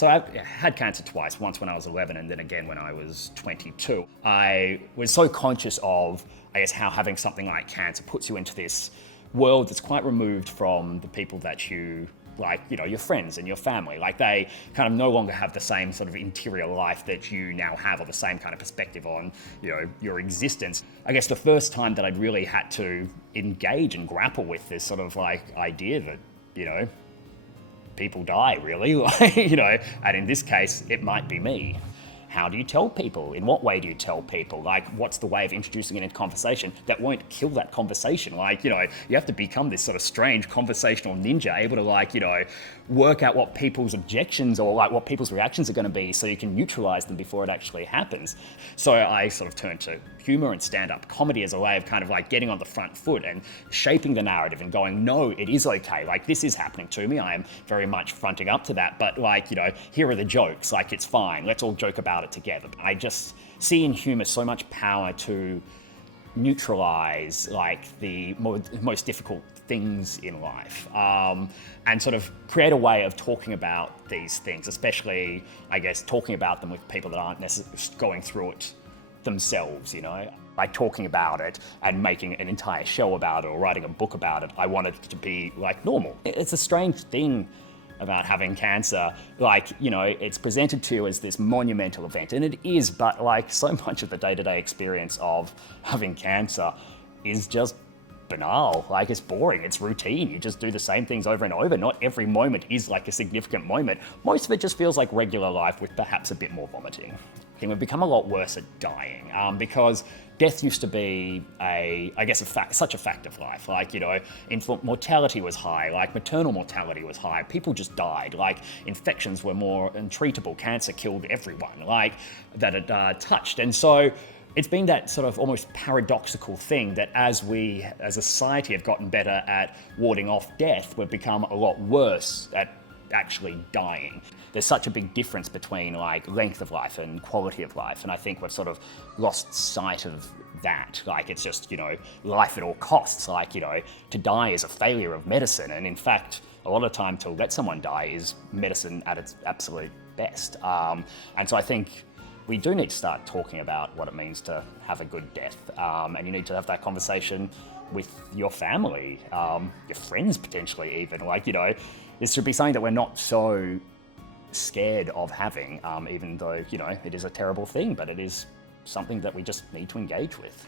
So I had cancer twice, once when I was 11 and then again when I was 22. I was so conscious of, I guess, how having something like cancer puts you into this world that's quite removed from the people that you like, you know, your friends and your family. Like they kind of no longer have the same sort of interior life that you now have, or the same kind of perspective on, you know, your existence. I guess the first time that I'd really had to engage and grapple with this sort of like idea that, you know, people die, really, like, you know, and in this case, it might be me. How do you tell people? In what way do you tell people? Like, what's the way of introducing it into conversation that won't kill that conversation? Like, you know, you have to become this sort of strange conversational ninja, able to, like, you know, work out what people's objections or like what people's reactions are going to be so you can neutralize them before it actually happens. So I sort of turned to humor and stand-up comedy as a way of kind of like getting on the front foot and shaping the narrative and going, no, it is okay. Like, this is happening to me. I am very much fronting up to that. But like, you know, here are the jokes. Like, it's fine. Let's all joke about it together. I just see in humor so much power to neutralize like the most difficult things in life, and sort of create a way of talking about these things, especially, I guess, talking about them with people that aren't necessarily going through it themselves, you know? Like talking about it and making an entire show about it or writing a book about it, I want it to be like normal. It's a strange thing about having cancer. Like, you know, it's presented to you as this monumental event, and it is, but like so much of the day-to-day experience of having cancer is just banal. Like, it's boring, it's routine. You just do the same things over and over. Not every moment is like a significant moment. Most of it just feels like regular life with perhaps a bit more vomiting. We've become a lot worse at dying because death used to be such a fact of life. Like, you know, infant mortality was high, like maternal mortality was high. People just died. Like, infections were more untreatable. Cancer killed everyone, like, that it touched. And so it's been that sort of almost paradoxical thing that as we, as a society, have gotten better at warding off death, we've become a lot worse at actually dying. There's such a big difference between like length of life and quality of life, and I think we've sort of lost sight of that. Like, it's just, you know, life at all costs. Like, you know, to die is a failure of medicine, and in fact, a lot of time to let someone die is medicine at its absolute best. And so I think we do need to start talking about what it means to have a good death, and you need to have that conversation with your family, your friends potentially even. Like, you know, this should be something that we're not so scared of having, even though, you know, it is a terrible thing, but it is something that we just need to engage with.